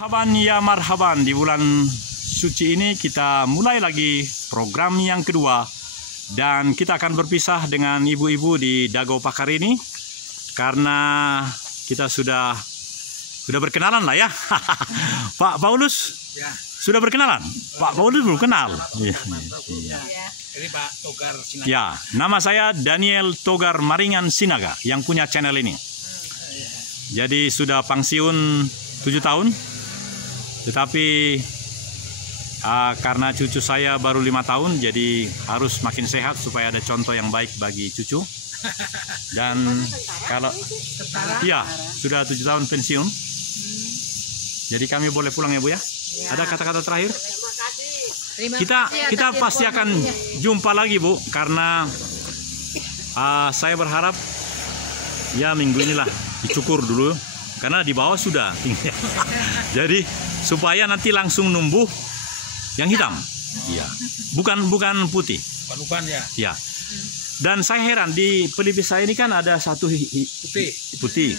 Marhaban ya marhaban, di bulan suci ini kita mulai lagi program yang kedua dan kita akan berpisah dengan ibu-ibu di Dago Pakar ini karena kita sudah berkenalan lah ya. Pak Paulus ya. Sudah berkenalan. Pak Paulus belum kenal. Iya. Ini Pak Togar Sinaga. Ya, nama saya Daniel Togar Maringan Sinaga yang punya channel ini. Jadi sudah pensiun 7 tahun. Tetapi karena cucu saya baru 5 tahun, jadi harus makin sehat supaya ada contoh yang baik bagi cucu. Dan kalau ya sudah 7 tahun pensiun, jadi kami boleh pulang ya Bu ya. Ada kata-kata terakhir? Kita pasti akan jumpa lagi Bu, karena saya berharap ya minggu inilah dicukur dulu, karena di bawah sudah tinggi. Jadi supaya nanti langsung numbuh yang hitam. Iya. Bukan putih. Bukan ya. Ya. Dan saya heran di pelipis saya ini kan ada satu putih.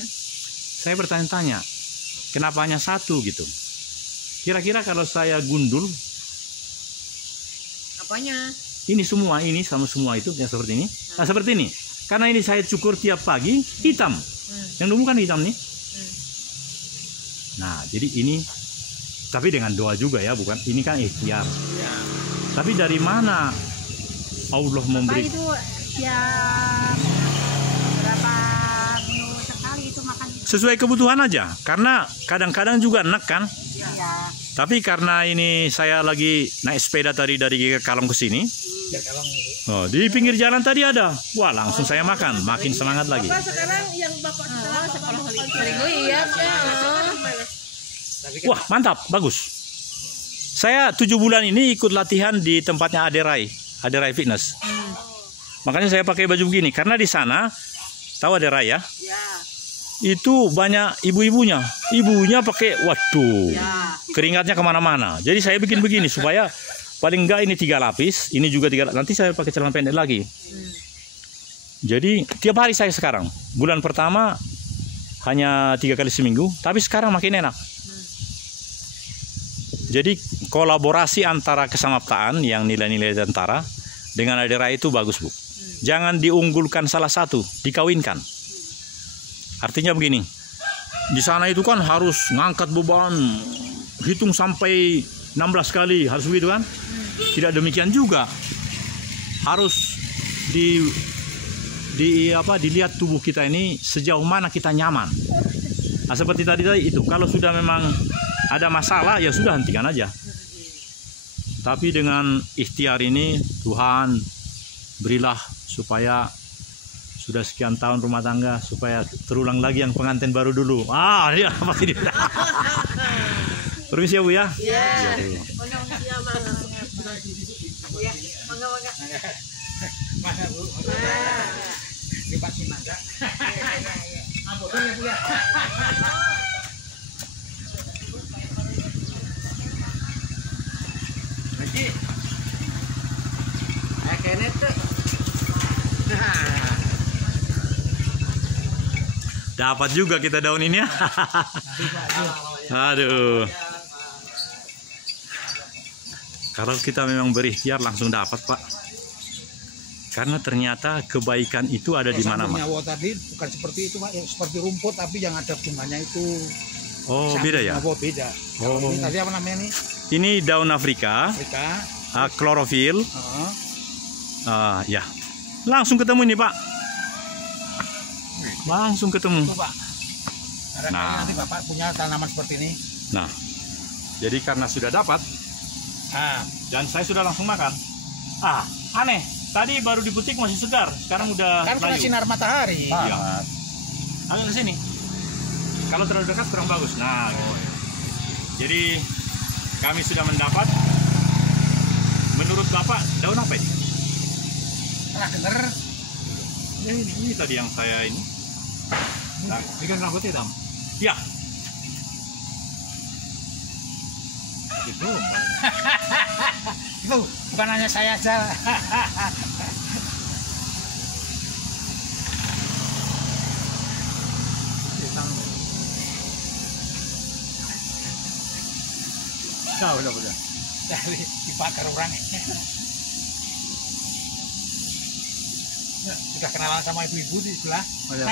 Saya bertanya-tanya, kenapa hanya satu gitu? Kira-kira kalau saya gundul, apanya? ini semua ini sama semua itu yang seperti ini. Nah seperti ini. Karena ini saya cukur tiap pagi hitam. Yang numbuh kan hitam nih. Nah jadi ini, tapi dengan doa juga ya, bukan? Ini kan ikhtiar. Ya. Tapi dari mana Allah memberi? Pak itu ya berapa minggu sekali itu makan? Sesuai kebutuhan aja. Karena kadang-kadang juga enak kan. Ya. Tapi karena ini saya lagi naik sepeda tadi dari Kalong ke sini. Oh, di pinggir jalan tadi ada. Wah, langsung saya makan, makin semangat lagi. Bapak sekarang yang Bapak Seribu iya. Wah, mantap, bagus. Saya 7 bulan ini ikut latihan di tempatnya Aderai Fitness. Makanya saya pakai baju begini karena di sana tahu Aderai ya? Ya. Itu banyak ibunya pakai, waduh, Ya. keringatnya kemana-mana. Jadi saya bikin begini supaya paling enggak ini 3 lapis, ini juga 3 lapis. Nanti saya pakai celana pendek lagi. Jadi tiap hari saya sekarang. Bulan pertama hanya 3 kali seminggu, tapi sekarang makin enak. Jadi kolaborasi antara kesamaptaan yang nilai-nilai tentara dengan Aderai itu bagus Bu. Jangan diunggulkan salah satu, dikawinkan. Artinya begini, di sana itu kan harus ngangkat beban, hitung sampai 16 kali, harus begitu kan? Tidak demikian juga, harus dilihat tubuh kita ini sejauh mana kita nyaman. Nah seperti tadi itu, kalau sudah memang ada masalah ya sudah hentikan aja. Tapi dengan ikhtiar ini Tuhan berilah supaya sudah sekian tahun rumah tangga, supaya terulang lagi yang pengantin baru dulu. Dia pasti dia. Permisi ya Bu ya. Iya. Mana Bu? Ini Pak Sinaga. Boleh Bu ya. Lagi. Kayaknya tuh. Dapat juga kita daun ini ya. Aduh. Kalau kita memang berikhtiar langsung dapat Pak. Karena ternyata kebaikan itu ada di mana-mana. Nyawa tadi bukan seperti itu Pak, yang seperti rumput tapi yang ada bunganya itu. Oh beda ya? Nyawa beda. Oh. Ini tadi apa namanya nih? Ini daun Afrika, klorofil. Ya, langsung ketemu nih Pak. Langsung ketemu. Itu Pak. Nah. Nanti Bapak punya tanaman seperti ini. Nah, jadi karena sudah dapat, dan saya sudah langsung makan. Aneh. Tadi baru dipetik masih segar, sekarang udah Kan kena layu. sinar matahari. Iya. Agak ke sini. Kalau terlalu dekat kurang bagus. Nah, jadi kami sudah mendapat. Menurut Bapak, daun apa ini? Pernah dengar? Ini tadi yang saya ini. Bikin rambut hitam. Ya. Itu bukan hanya saya aja. Ya, udah. Dari dibakar orang. Ya, sudah kenalan sama ibu-ibu di sebelah. Oh, ya.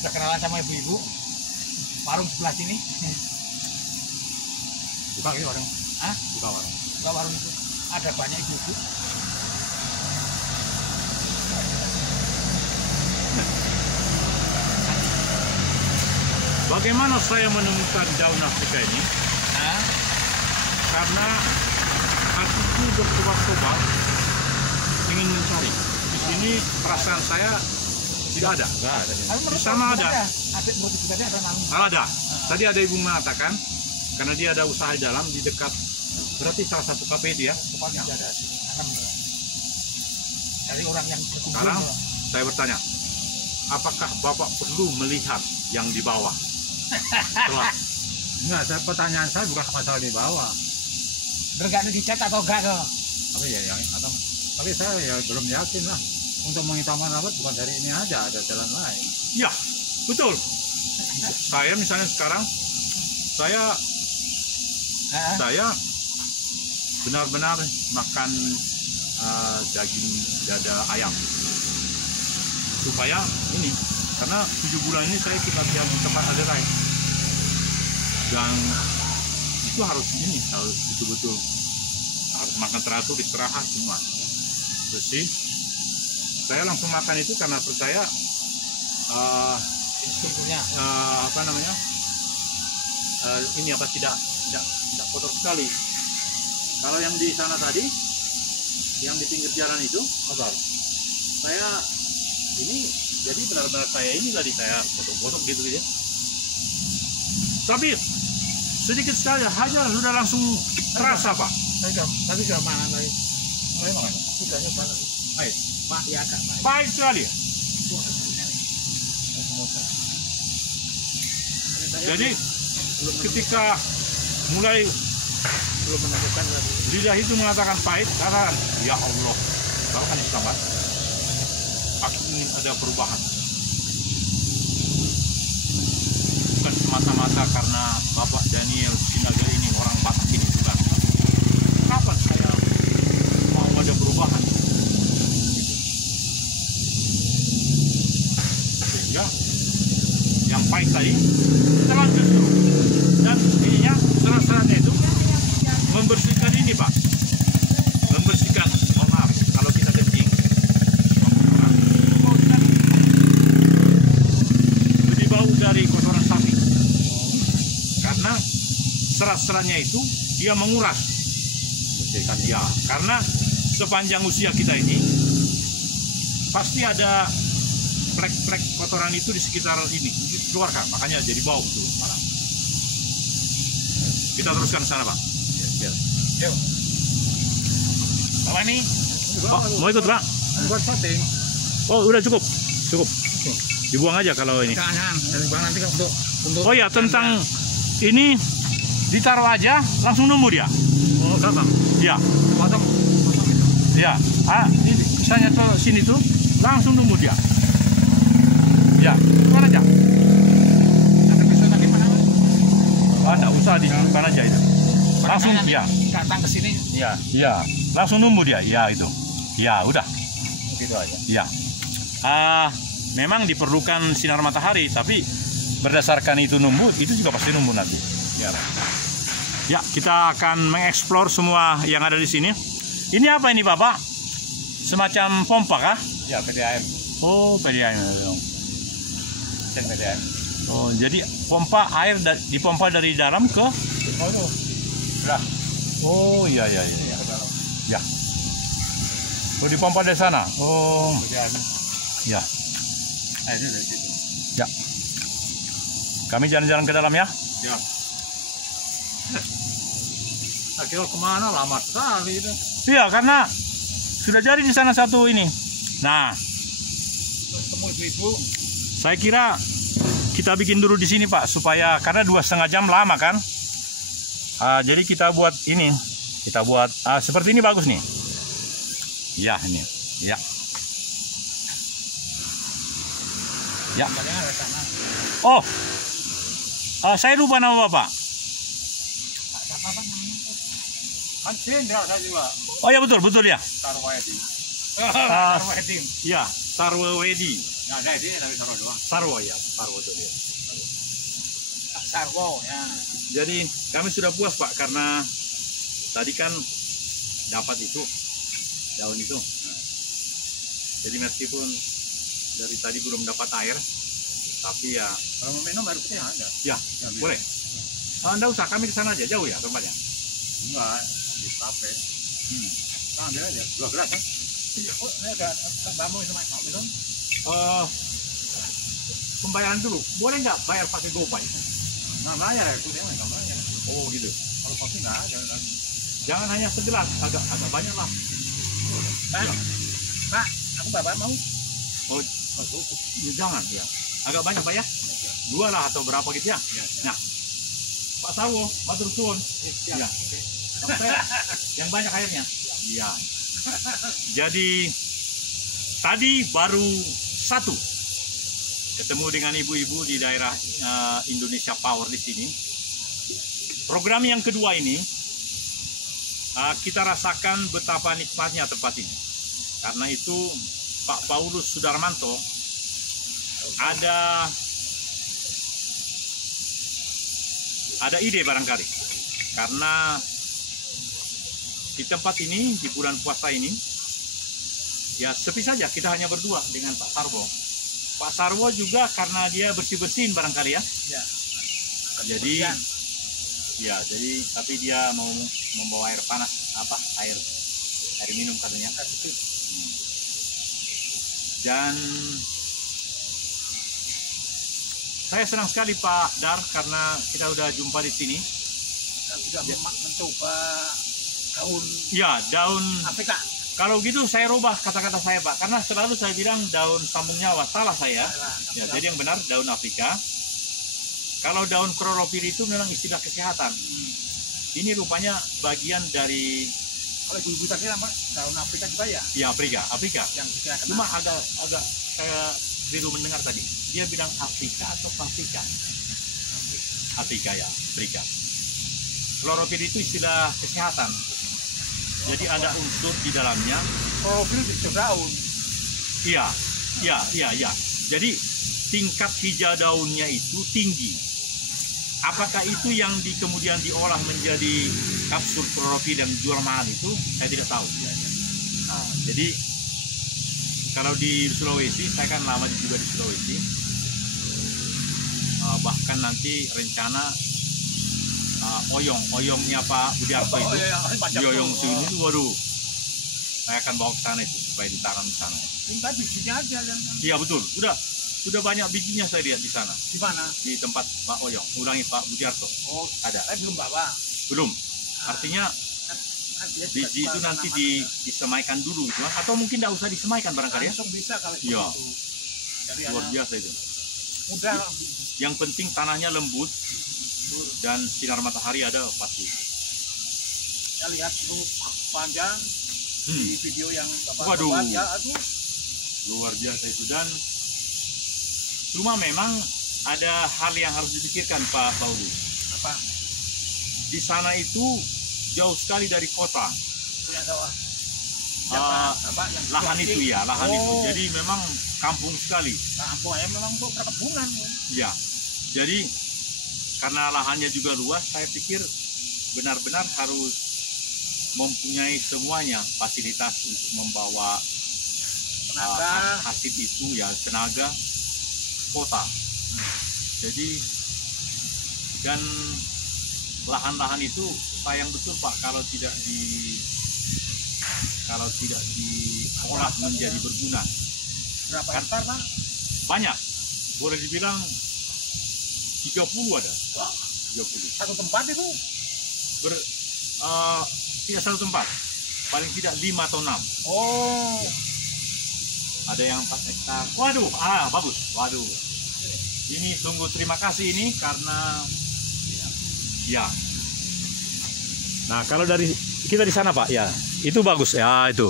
Sudah kenalan sama ibu-ibu. Warung sebelah sini. Buka gitu warung. Hah? Buka warung. Buka warung itu. Ada banyak ibu-ibu. Bagaimana saya menemukan daun Afrika ini? Nah, Karena hatiku berkobar-kobar ingin mencari. Di sini perasaan saya tidak ada. Enggak ada. tapi menurut Di sana ibu ada. Menurut ibu tadi ada naung. Ada. Tadi ada ibu mengatakan karena dia ada usaha di dalam di dekat berarti salah satu kafe itu ya. Kepalanya ada sih. Dari orang yang berkumpul. Sekarang saya bertanya, apakah Bapak perlu melihat yang di bawah? Setelah Enggak, pertanyaan saya bukan masalah di bawah. Berganti dicat atau enggak ke? Tapi tapi saya ya belum yakin lah. Untuk menghitamkan rambut bukan dari ini aja, ada jalan lain. ya, betul. Saya misalnya sekarang saya benar-benar makan daging dada ayam supaya ini karena 7 bulan ini saya ikut latihan di tempat Aderai dan itu harus betul-betul harus makan teratur, istirahat semua bersih. Saya langsung makan itu karena percaya Instrukturnya. apa namanya ini apa tidak kotor sekali. Kalau yang di sana tadi, yang di pinggir jalan itu, saya ini jadi benar-benar saya ini tadi saya potong-potong gitu ya. Tapi sedikit sekali hajar sudah langsung terasa Pak. Tadi sudah mana lagi? Mulai makan. Sudah nyoba lagi. Baik. Pak, ya agak baik. Pahit sekali. Jadi ketika mulai Belum menemukan lagi. lidah itu mengatakan pahit, karena ya Allah, kalau kan Islam, aku ingin ada perubahan. Bukan semata-mata karena Bapak Daniel Sinaga ini orang Batak ini, bukan. Kapan saya mau ada perubahan? Sehingga yang pahit tadi terlanjur dulu. Dan ininya serat-seratnya itu membersihkan ini Pak, membersihkan, mohon maaf kalau kita kencing lebih bau dari kotoran sapi karena serat-seratnya itu dia menguras Bersihkan ya, karena sepanjang usia kita ini pasti ada plek-plek kotoran itu di sekitar ini dikeluarkan, makanya jadi bau itu malah. Kita teruskan sana Pak. Yuk. Bapak ini. Pak, mau ikut Pak? buat setting. Oh, udah cukup. Dibuang aja kalau ini. Jangan. Dan bang nanti untuk. Oh ya, tentang ini ditaruh aja langsung numbuh dia. Oh, gampang. Ya, Potong itu. ya. Ini misalnya ke sini tuh langsung numbuh dia. Ya, bukan aja. Ada pisau tadi mana? Enggak usah dibuka aja itu. Langsung ya. Datang ke sini. Ya, langsung numbuh dia. Ya itu. Ya, udah. Begitu aja. Ya. Memang diperlukan sinar matahari, tapi berdasarkan itu numbuh, itu juga pasti numbuh nanti. Ya. Ya, kita akan mengeksplor semua yang ada di sini. Ini apa ini, Bapak? Semacam pompa kah? Ya, PDAM. Oh, PDAM. Mesin PDAM. Oh, jadi pompa air dipompa dari dalam ke. Oh, itu. Sudah. Oh, iya. Ya, ke dalam. Ya. Oh, dipompa dari sana. Oh, PDAM. ya. Airnya dari situ. Ya. Kami jalan-jalan ke dalam ya. Ya. Akhirnya kemana lama sekali itu. Iya, karena sudah jadi di sana satu ini. Nah, Ketemu ibu-ibu. saya kira kita bikin dulu di sini Pak, supaya karena 2,5 jam lama kan. Jadi kita buat ini, kita buat seperti ini bagus nih. Ya ini, ya. Oh, Saya lupa nama Bapak. Siapa Pak namanya? Kan jenderal saya juga. Oh ya betul ya. Sarwedi. Wedding. Ya, Sarwo Wedi. Nggak ada ini, tapi Sarwo doang. Sarwo ya, Sarwo itu dia. Sarwo ya. Jadi kami sudah puas Pak karena tadi kan dapat itu daun itu. Jadi meskipun dari tadi belum dapat air, tapi ya Kalau mau minum air putih ada. ya boleh. Anda usah, kami ke sana aja, jauh ya tempatnya. Enggak, di kafe. Nah, ambil aja, 2 gelas kan? Oh, ini ada bambu sama mau minum. Pembayaran dulu, boleh nggak bayar pakai GoPay? Nggak bayar, putih mah nggak bayar. Oh gitu. Kalau kopi nggak ada kan? Jangan hanya segelas, agak banyak lah. Pak, aku bapak mau. Oh, ya, jangan ya. Agak banyak Pak ya. 2 lah atau berapa gitu ya. Nah, Pak Sarwo, matur suwun. Ya. Sampai yang banyak airnya. Iya. Jadi tadi baru 1 ketemu dengan ibu-ibu di daerah Indonesia Power di sini. Program yang kedua ini kita rasakan betapa nikmatnya tempat ini. Karena itu Pak Paulus Sudarmanto ada ide barangkali. Karena di tempat ini, di bulan puasa ini, ya sepi saja, kita hanya berdua dengan Pak Sarwo. Pak Sarwo juga karena dia bersih-bersihin barangkali ya. Ya. Jadi, ya, tapi dia mau membawa air panas, air minum katanya. Dan saya senang sekali Pak Dar karena kita udah jumpa di sini. Kita sudah mencoba daun daun Afrika. Kalau gitu saya rubah kata-kata saya Pak, karena selalu saya bilang daun sambung nyawa, salah saya. Ya, jadi yang benar daun Afrika. Kalau daun klorofil itu memang istilah kesehatan. Ini rupanya bagian dari Kalau ibu tadi apa? Daun Afrika juga ya? ya Afrika. Yang kita kenal. Cuma agak saya keliru mendengar tadi. Dia bilang Afrika atau Afrika? Afrika ya, Afrika. Klorofil itu istilah kesehatan. Jadi ada unsur di dalamnya. Klorofil itu daun. Iya. Jadi tingkat hijau daunnya itu tinggi. Apakah itu yang kemudian diolah menjadi kapsul klorofil yang jual mahal itu? Saya tidak tahu. Nah, jadi kalau di Sulawesi, saya kan lama juga di Sulawesi. Bahkan nanti rencana oyongnya Pak Budiarto itu, di oyong sini itu, waduh, saya akan bawa ke sana itu supaya ditanam di sana. Minta bijinya aja kan? Iya betul, sudah banyak bijinya saya lihat di sana. Di mana? Di tempat Pak Oyong, ulangi Pak Budiarto. Oh, ada. Saya belum bawa. Belum. Artinya Dia biji itu nanti disemaikan dulu, gitu, atau mungkin tidak usah disemaikan barangkali ya? Langsung bisa kalau Iya. Jadi Luar biasa itu. mudah. Yang penting tanahnya lembut dan sinar matahari ada pasti. Saya lihat dulu panjang di video yang Bapak Waduh. buat ya, aduh. Luar biasa itu. Dan cuma memang ada hal yang harus dipikirkan Pak Paulus. Apa? Di sana itu jauh sekali dari kota. Punya sawah. Yang Lahan plastik. itu ya, lahan itu. Oh. Jadi memang kampung sekali. Kampung ayam memang untuk perkebunan. Ya. Jadi karena lahannya juga luas, saya pikir benar-benar harus mempunyai semuanya fasilitas untuk membawa Tenaga. hasil itu ya, tenaga kota. Jadi dan lahan-lahan itu sayang betul Pak kalau tidak diolah menjadi berguna. Berapa hektar Pak? Banyak, boleh dibilang 30 ada. Wah, 30. satu tempat itu? Tidak satu tempat, paling tidak 5 atau 6. Oh. Ada yang 4 hektar. Waduh, bagus. Waduh. Ini sungguh terima kasih ini karena ya. Nah, kalau dari kita di sana Pak, ya itu bagus ya itu.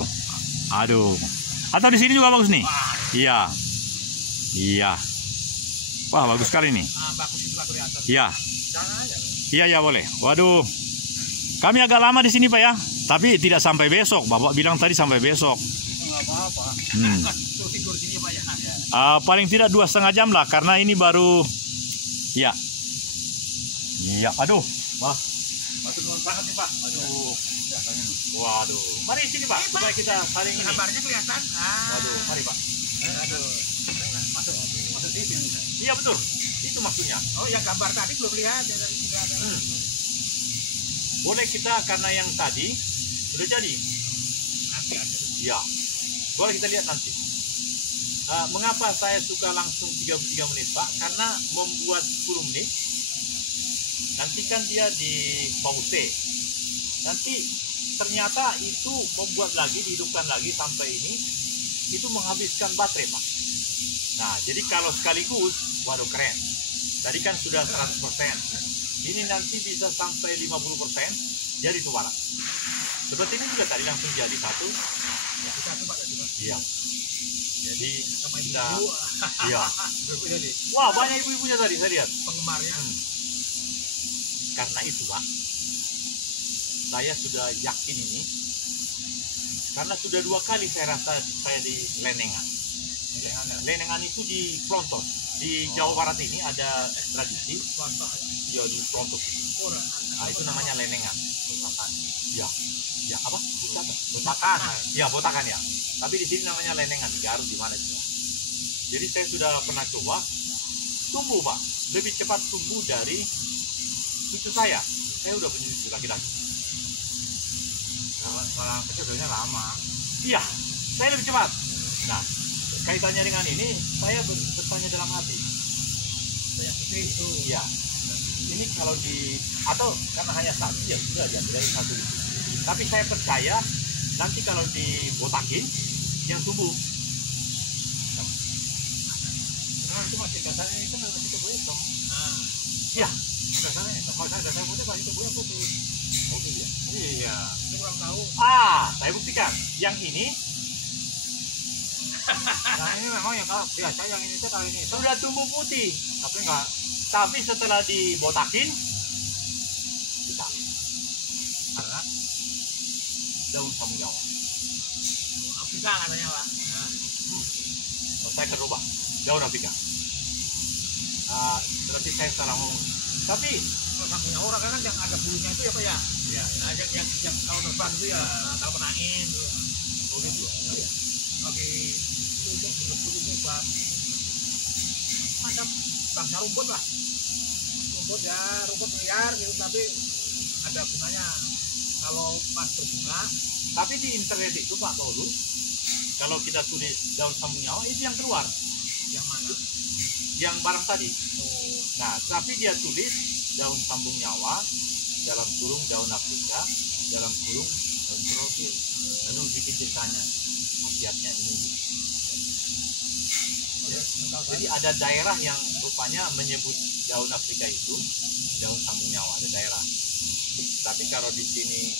Aduh. Atau di sini juga bagus nih. Iya. Iya. Wah, bagus sekali nih. Bagus itu Pak kelihatan. Iya. Jangan aja. Iya, ya boleh. Waduh. Kami agak lama di sini, Pak ya. Tapi tidak sampai besok. Bapak bilang tadi sampai besok. Enggak apa-apa. Terus tidur sini Pak ya. Paling tidak 2,5 jam lah, karena ini baru. Ya. Iya. Aduh. Wah. Batu nuwun banget nih Pak. Aduh. Waduh. Mari sini Pak, supaya kita saling ini. Gambarnya kelihatan. Waduh, mari Pak. Aduh. Masuk di sini. Iya betul. Itu maksudnya. Oh, yang gambar tadi belum lihat yang tadi sudah ada. Boleh kita karena yang tadi sudah jadi. Nanti ada. Iya. Boleh kita lihat nanti. Mengapa saya suka langsung 33 menit Pak? Karena membuat 10 menit nanti kan dia di pause. Nanti ternyata itu membuat lagi, dihidupkan lagi sampai ini, itu menghabiskan baterai Pak. Nah, jadi kalau sekaligus, waduh keren. Tadi kan sudah 100%. Ini nanti bisa sampai 50%, jadi itu warat. Seperti ini juga tadi langsung jadi satu. Kita coba tadi Pak. Iya. Jadi Sama kita, ibu. iya. Ibu jadi Wah, banyak ibu-ibunya tadi saya lihat. penggemarnya. Karena itu Pak, saya sudah yakin ini, karena sudah 2 kali saya rasa saya di Lenengan. Lenengan itu di Plontos, di Jawa Barat ini ada ekstradisi, ya di Plontos itu. Nah, itu namanya Lenengan. Ya, ya apa? Botakan. Ya, Botakan ya. Tapi di sini namanya Lenengan, di Garut di mana juga. Jadi saya sudah pernah coba, tumbuh Pak, lebih cepat tumbuh dari cucu saya udah punya cucu laki-laki. Kalau kecil biasanya lama. Iya, saya lebih cepat. Nah, kaitannya dengan ini, saya bertanya dalam hati. Saya putih itu. Iya, ini kalau atau karena hanya satu, ya sudah ya dari satu. Tapi saya percaya, nanti kalau dibotakin, yang tumbuh. Nah, itu masih dasarnya itu masih tumbuh hitam. Iya. Dasarnya hitam. Makanya dasar putih masih tumbuhnya putih. Oh iya. Iya. Itu kurang tahu. Saya buktikan. Yang ini Nah ini memang yang kalau biasa yang ini tuh kalau ini itu sudah tumbuh putih, tapi enggak. tapi setelah dibotakin, hitam. Karena Daun samu Jawa. Afrika katanya Pak. Nah, Saya akan rubah daun Afrika. Berarti saya salah ngomong. Tapi kalau sampingnya orang kan yang ada bulunya itu ya Pak ya. ya, Nah, yang kalau terbang itu ya kalau kena angin tuh. oh gitu. Iya. Oke. Itu untuk Pak. Macam bangsa rumput lah. Rumput ya, rumput liar gitu tapi ada gunanya. Kalau pas berbunga, Tapi di internet itu Pak Paulus, kalau kita tulis daun sambung nyawa itu yang keluar, yang mana? yang barang tadi. Oh, Nah, tapi dia tulis daun sambung nyawa dalam kurung daun Afrika, dalam kurung daun tropis. Lalu bikin ceritanya, khasiatnya ini. Jadi ada daerah yang rupanya menyebut daun Afrika itu daun sambung nyawa, ada daerah. Tapi kalau di sini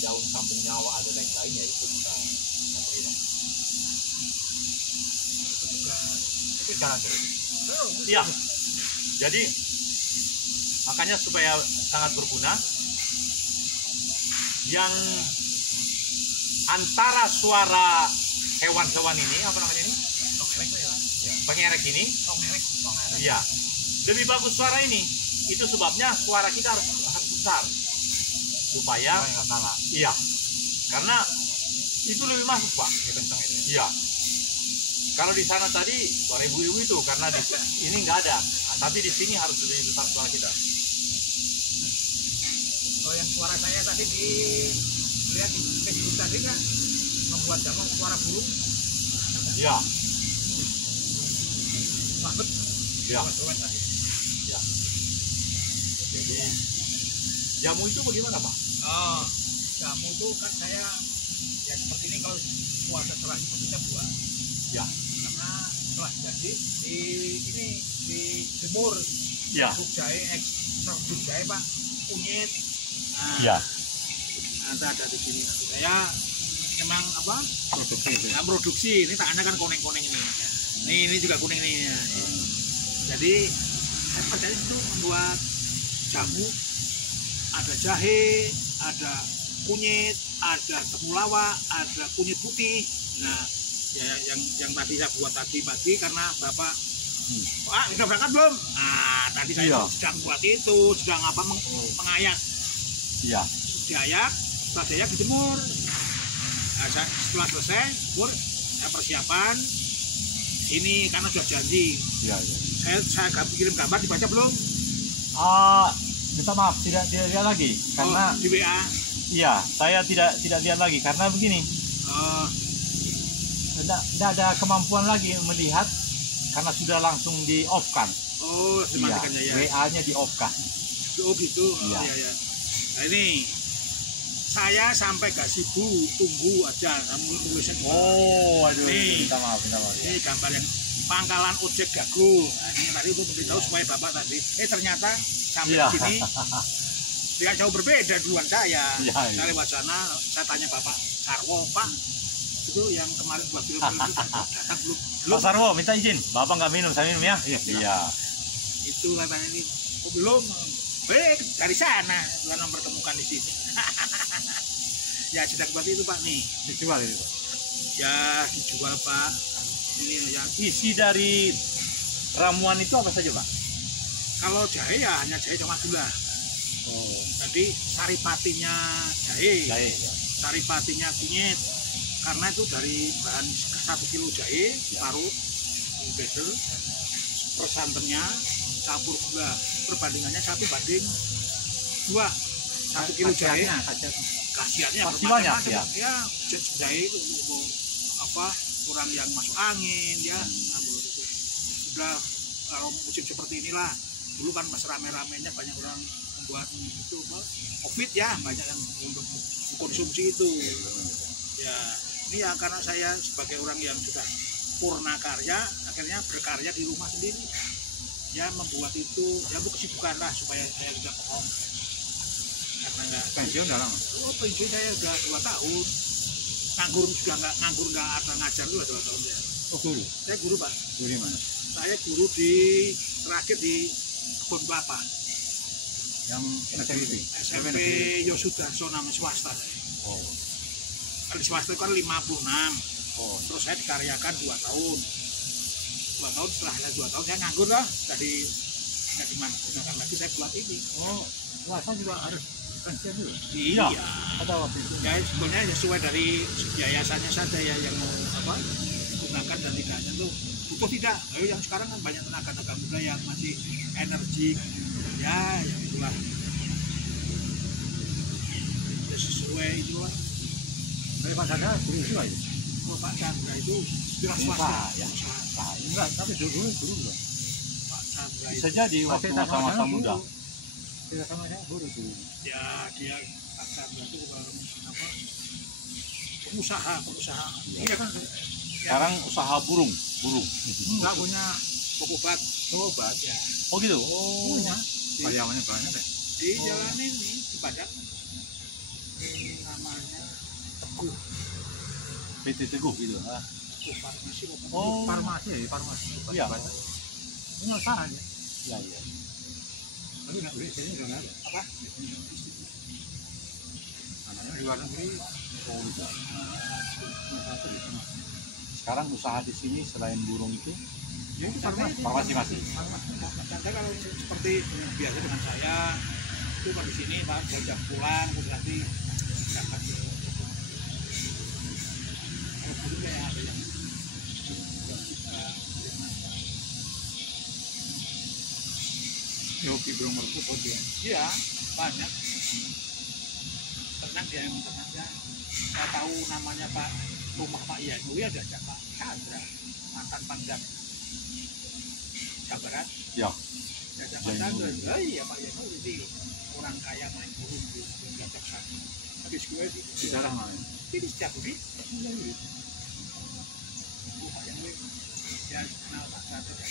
daun sambung nyawa ada lain-lain ya itu kita terima. Itu jalan terus. Iya. Jadi makanya supaya sangat berguna, yang antara suara hewan-hewan ini apa namanya ini? Pengerek ini, iya, lebih bagus suara ini. Itu sebabnya suara kita harus besar supaya nggak salah. iya, karena itu lebih masuk Pak. Iya. Kalau di sana tadi suara ibu-ibu itu karena ini nggak ada. Nah, tapi di sini harus lebih besar suara kita. Kalau yang suara saya tadi lihat di Facebook tadi kan membuat jamak suara burung Iya. banget. Iya. Suara tadi. Iya. Jadi jamu itu bagaimana Pak? Oh, jamu tuh kan saya ya seperti ini kalau puasa setelah itu kita buat. Ya. Karena setelah jadi ini di jemur. Ya. Serbuk jahe Pak, kunyit. Nah, Iya. ada di sini. Saya memang apa? Produksi. Nah, produksi. Ini tangannya kan koneng-koneng ini. Ini juga kuning nih. Ya. Jadi saya kerjanya itu membuat jamu, ada jahe, ada kunyit, ada temulawak, ada kunyit putih. Nah, ya yang tadi saya buat tadi pagi karena Bapak Pak sudah berangkat belum? Nah, tadi saya sedang buat itu, sedang apa mengayak. Iya. Diayak, setelah diayak dijemur. Nah, setelah selesai, saya persiapan ini karena sudah janji. Iya. Saya kirim gambar, dibaca belum? Minta maaf, tidak lihat lagi karena di WA. Iya, saya tidak lihat lagi karena begini. Tidak ada kemampuan lagi melihat karena sudah langsung di off kan. Oh, dimatikannya ya. WA-nya di off kan. Oh gitu. Iya. Iya. Nah ini saya sampai gak sibuk, tunggu aja kamu tulis. Oh, aduh. Nih, Minta maaf. ini gambar yang pangkalan ojek Gago. Nah, ini tadi untuk memberitahu supaya Bapak tadi. Ternyata sampai di sini tidak jauh berbeda duluan saya. Saya lewat sana, saya tanya Bapak Sarwo, Pak, itu yang kemarin buat film itu datang belum? Pak Sarwo, minta izin. Bapak nggak minum, saya minum ya? Iya. Itu katanya ini, oh belum. Dari sana, Tuhan mempertemukan di sini. Ya sedang buat itu Pak nih. Dijual itu. Ya dijual Pak. Ini yang isi dari ramuan itu apa saja Pak? kalau jahe ya hanya jahe sama gula. Oh. Jadi saripatinya jahe. Ya. Saripatinya kunyit. Karena itu dari bahan 1 kilo jahe parut, bedel, per santannya campur gula. Perbandingannya 1:2. 1 kilo jahe. Khasiatnya pasti banyak ya. Ya jahe itu apa kurang yang masuk angin ya. Sudah kalau musim seperti inilah, dulu kan pas rame-ramenya banyak orang membuat itu COVID ya, banyak yang untuk konsumsi itu. Ya ini ya karena saya sebagai orang yang sudah purna karya, akhirnya berkarya di rumah sendiri. Ya membuat itu ya kesibukan lah supaya saya tidak bohong. Karena enggak Pensiun udah lama? Oh pensiun saya udah 2 tahun. Nganggur juga nggak ada ngajar juga 2 tahun ya. Oh guru? Saya guru Pak. Guru di mana? Saya guru terakhir di Kebun Kelapa. Yang SMP? SMP Yosudarso namanya swasta saya. Oh. Kalau swasta itu kan 56. Oh. Terus saya dikaryakan 2 tahun. 2 tahun setelah saya 2 tahun saya nganggur lah. Jadi nggak digunakan lagi saya buat ini. Oh, swasta juga harus pensiun dulu? Iya. Ada waktu itu? Ya sebetulnya sesuai dari yayasannya saja ya yang mau apa gunakan dan tidaknya tuh butuh tidak. Ayo yang sekarang kan banyak tenaga muda yang masih energik ya yang itulah ya, sesuai itulah. Dari Pak Chandra guru juga itu? Kalau Pak Chandra itu sudah swasta ya. Enggak, tapi guru juga. Pak Chandra Bisa itu jadi waktu masa-masa muda. Tidak sama saya guru dulu. ya dia Pak Chandra itu apa pengusaha iya kan Sekarang usaha burung. nggak punya obat ya Oh gitu. Oh. Punya. Karyawannya banyak ya? di jalan ini di Padang namanya Teguh PT Teguh gitu. Farmasi Oh. Farmasi. Iya. Ini usaha aja. Iya. Tapi nggak beli sini udah nggak ada. apa Anaknya di luar negeri. Oh gitu. Sekarang usaha di sini selain burung itu Ya, itu farmasi masih. Chandra kalau seperti biasa dengan saya itu kalau di sini Pak jam pulang terus nanti berangkat ke kalau burung ya ada yang Yogi belum merpuk dia. iya banyak ternak dia yang ternaknya saya tahu namanya Pak rumah Pak Yanu ya ada Pak Chandra mantan Pangdam Jawa Barat Ya. Jajak Pak Chandra iya Pak Yanu jadi orang kaya main burung di Jajak sana habis gue Di dalam mana? ini setiap hari Pak Yanu ya kenal Pak Chandra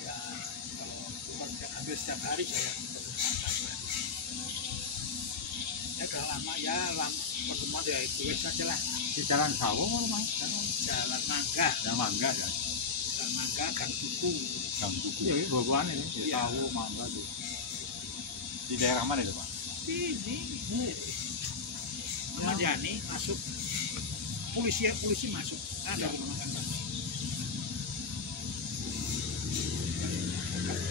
ya kalau bukan hampir setiap hari saya ya kalau lama ya pertemuan ya itu saja lah Di jalan Sawo rumah? jalan Mangga Jalan Mangga ya. Gang Duku. Gang Duku. Iya, buah-buahan ini. Iya. Tahu, mangga tuh. Di daerah mana itu Pak? Sini. Ahmad Yani masuk. Polisi masuk. Ada rumah makan.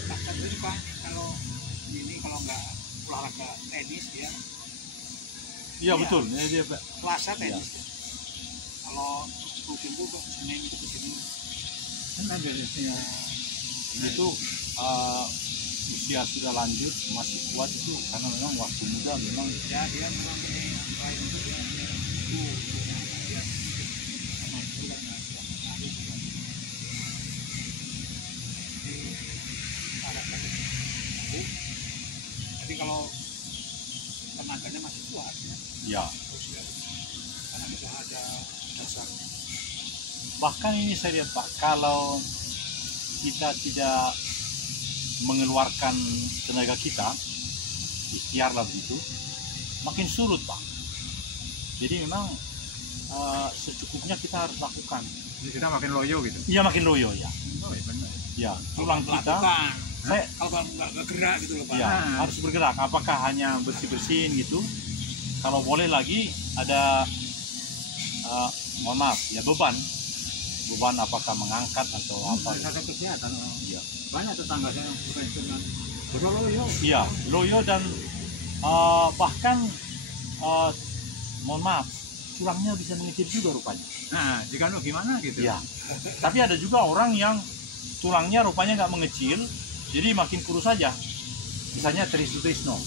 Bahkan itu Pak, kalau ini kalau nggak olahraga tenis ya, Iya Iya. betul. Ini dia Pak. Selasa tenis. Kalau rutin itu Senin itu ke sini. Kan ada jenisnya. Itu usia sudah lanjut masih kuat itu karena memang waktu muda memang Ya dia memang ini selain itu dia dia sama itu kan ngaruh juga. Jadi ada sakit aku. Tapi kalau tenaganya masih kuat ya. ya. Usia karena sudah ada dasarnya. Bahkan ini saya lihat Pak, kalau kita tidak mengeluarkan tenaga kita, ikhtiarlah begitu, makin surut Pak. Jadi memang secukupnya kita harus lakukan. Jadi kita makin loyo gitu. Iya makin loyo ya. Oh iya benar. Ya, tulang kita, Melakukan. saya Kalau nggak gerak gitu loh Pak. ya harus bergerak. Apakah hanya bersih-bersihin gitu? Kalau boleh lagi ada, mohon maaf ya beban apakah mengangkat atau apa? Ada kesehatan. Iya. Banyak tetangga saya yang pensiunan. Udah loyo. Iya, loyo dan bahkan mohon maaf, tulangnya bisa mengecil juga rupanya. Nah, jika lu gimana gitu? Iya. Tapi ada juga orang yang tulangnya rupanya nggak mengecil, jadi makin kurus saja. Misalnya Trisno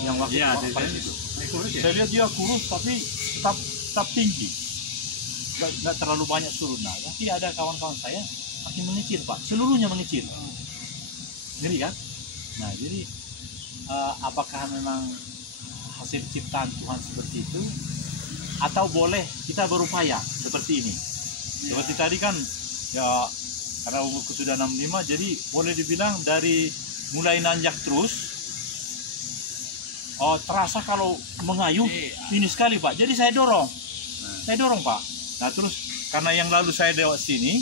yang waktu Iya, pada situ. kurus ya. Saya lihat dia kurus tapi tetap tinggi, nggak terlalu banyak surut. Nah, tapi ada kawan-kawan saya makin mengecil Pak, seluruhnya mengecil. Ngeri kan? Nah, jadi apakah memang hasil ciptaan Tuhan seperti itu, atau boleh kita berupaya seperti ini? Seperti tadi kan, ya karena umurku sudah 65, jadi boleh dibilang dari mulai nanjak terus, terasa kalau mengayuh ini sekali Pak. Jadi saya dorong Pak. Nah terus karena yang lalu saya lewat sini,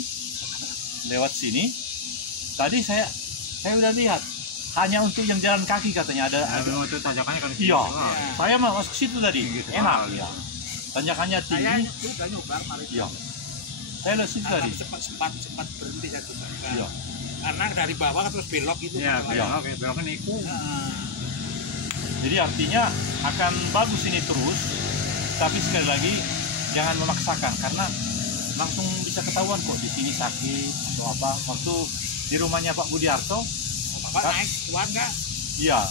tadi saya udah lihat hanya untuk yang jalan kaki katanya ada. Memang itu tanjakannya kan. Iya, Wah, saya mau masuk situ tadi, Tinggi sekali. enak ya. Tanjakannya Saya tinggi, itu udah nyoba kemarin. iya. Saya lihat situ tadi. sempat berhenti satu saat. Iya. Karena dari bawah terus belok gitu. Iya, Pak. belok, beloknya niku. Nah, Jadi artinya akan bagus ini terus, tapi sekali lagi jangan memaksakan karena langsung bisa ketahuan kok di sini sakit atau apa. Waktu di rumahnya Pak Budiarto, Bapak naik kuat nggak? iya,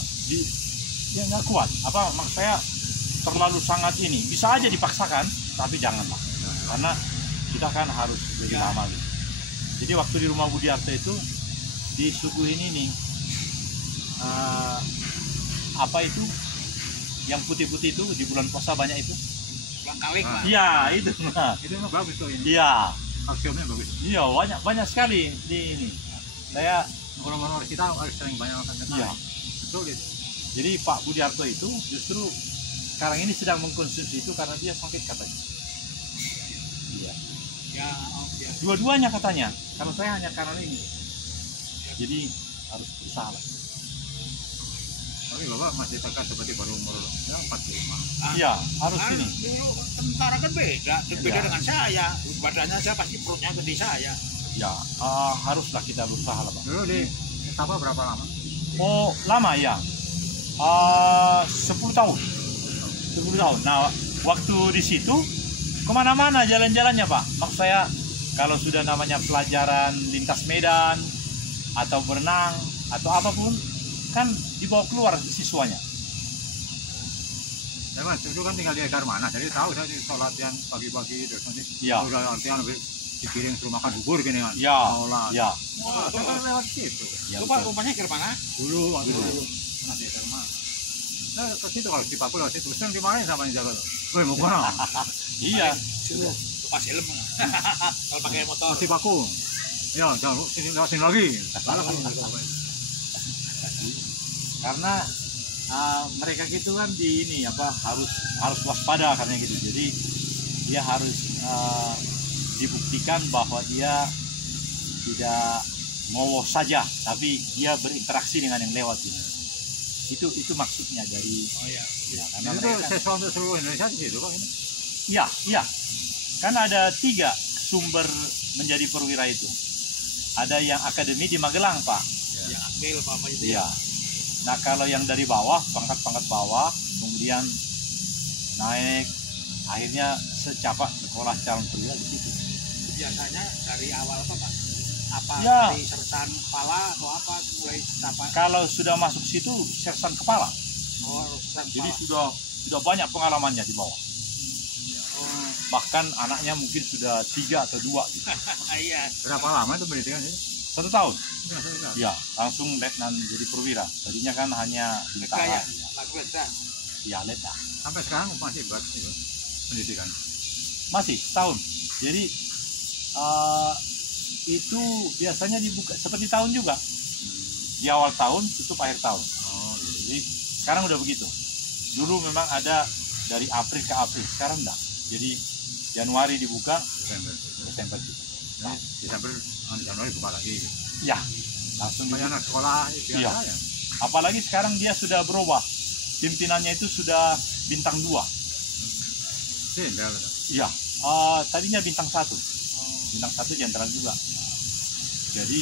dia nggak kuat. Apa maksud saya terlalu sangat ini. Bisa aja dipaksakan, tapi janganlah. Karena kita kan harus lebih Ya. lama gitu. Jadi waktu di rumah Budiarto itu disuguhin ini apa itu yang putih-putih itu di bulan puasa banyak itu. Pulang kawin Pak. Iya itu. Nah, Itu emang bagus tuh ini. iya, Kalsiumnya bagus. iya banyak sekali di ini. Saya Orang-orang kita harus sering banyak makan kentang. iya. Betul itu. Jadi Pak Budiarto itu justru sekarang ini sedang mengkonsumsi itu karena dia sakit katanya. Iya. Ya, ya. Dua-duanya katanya. Kalau saya hanya karena ini. Jadi harus berusaha lah. Tapi Bapak masih tegas seperti baru umur ya, 45. Iya, harus Kan ini. dulu tentara kan beda Iya. dengan saya. Badannya saya pasti perutnya gede saya. Ya, haruslah kita berusaha lah, Pak. Dulu di Sapa berapa lama? Oh, lama ya. 10 tahun. 10 tahun. Nah, waktu di situ kemana-mana jalan-jalannya, Pak. Maksud saya kalau sudah namanya pelajaran lintas medan atau berenang atau apapun, kan dibawa keluar siswanya. Ya Mas, dulu kan tinggal di Darmana, jadi tahu saya sholat yang pagi-pagi terus nanti Iya. udah artinya dikirim suruh makan bubur gini kan. Ya, Sholat. ya. Wah, saya kan lewat situ. Ya, Itu Pak betul. rumahnya ke mana? Dulu waktu masih Darmana. Nah, ke situ kalau di Papua lewat situ, terus dimarahin sama yang jaga tuh. Woi, mau kemana? Iya. Lepas helm. Kalau pakai motor. Masih Paku. Ya, jangan lewat sini lagi. Karena mereka gitu kan di ini apa harus waspada katanya gitu. Jadi dia harus dibuktikan bahwa dia tidak ngowo saja, tapi dia berinteraksi dengan yang lewat gitu. Itu maksudnya dari Oh ya. ya, karena Itu mereka kan, sesuatu untuk seluruh Indonesia di situ Pak ini. iya kan ada 3 sumber menjadi perwira itu. Ada yang akademi di Magelang Pak. Ya ambil apa itu Iya. Nah kalau yang dari bawah, pangkat-pangkat bawah, kemudian naik, akhirnya secapak sekolah calon perwira di situ. biasanya dari awal apa Pak? Apa Ya. dari sersan kepala atau apa mulai apa? Kalau sudah masuk situ sersan kepala, Oh, sersan jadi kepala. sudah banyak pengalamannya di bawah. Oh, Bahkan anaknya mungkin sudah 3 atau 2 gitu. iya. Berapa lama itu pendidikan ini? 1 tahun. Nah, Ya, langsung letnan jadi perwira. Tadinya kan hanya Lega ya, bintang. lagu lega. Ya, letnan. sampai sekarang masih buat itu, pendidikan. Masih setahun. Jadi itu biasanya dibuka seperti tahun juga. Di awal tahun, tutup akhir tahun. Oh, gitu. Jadi sekarang udah begitu. Dulu memang ada dari April ke April, sekarang enggak. Jadi Januari dibuka, Desember. Desember tutup. Nah, Desember, Januari buka lagi. Ya, langsung Banyak dibuka. anak sekolah biasa Iya. ya. Apalagi sekarang dia sudah berubah. Pimpinannya itu sudah bintang 2. Jenderal. Iya, tadinya bintang 1. Bintang 1 jenderal juga. Jadi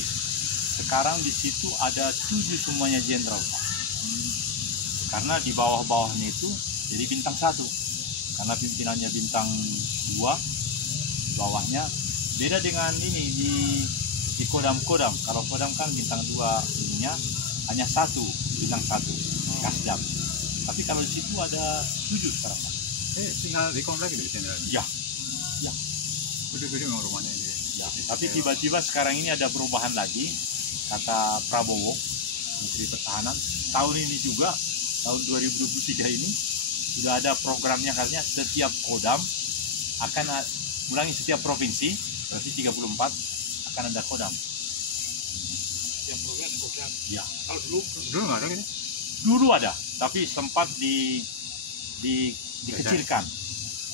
sekarang di situ ada 7 semuanya jenderal Pak. Karena di bawah-bawahnya itu jadi bintang 1. Karena pimpinannya bintang 2, di bawahnya beda dengan ini di kodam-kodam. Kalau kodam kan bintang 2 ininya hanya 1 bintang 1 kasdam. Tapi kalau di situ ada 7 sekarang Pak. Tinggal di komplek itu jenderal. Iya. Iya. Gede-gede memang rumahnya ini. Ya, tapi tiba-tiba sekarang ini ada perubahan lagi, kata Prabowo, Menteri Pertahanan, tahun ini juga, tahun 2023 ini, sudah ada programnya katanya setiap kodam akan ulangi setiap provinsi, berarti 34 akan ada kodam. Yang program. Ya. Kalau dulu Dulu nggak ada gitu. Dulu ada, tapi sempat dikecilkan,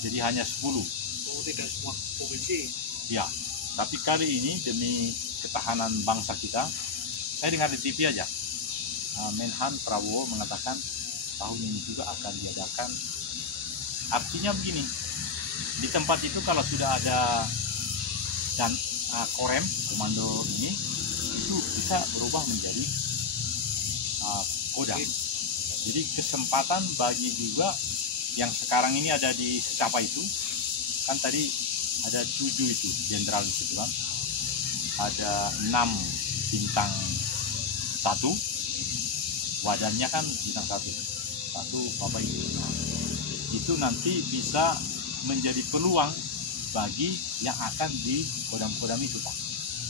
jadi hanya 10. oh, tidak semua provinsi. Ya, tapi kali ini demi ketahanan bangsa kita, saya dengar di TV aja, Menhan Prabowo mengatakan tahun ini juga akan diadakan. Artinya begini, di tempat itu kalau sudah ada dan korem komando ini, itu bisa berubah menjadi kodam. Jadi kesempatan bagi juga yang sekarang ini ada di secapa itu, kan tadi ada 7 itu jenderal di situ kan, ada 6 bintang 1, wadannya kan bintang 1 Bapak Ibu. Itu nanti bisa menjadi peluang bagi yang akan di kodam-kodam itu Pak.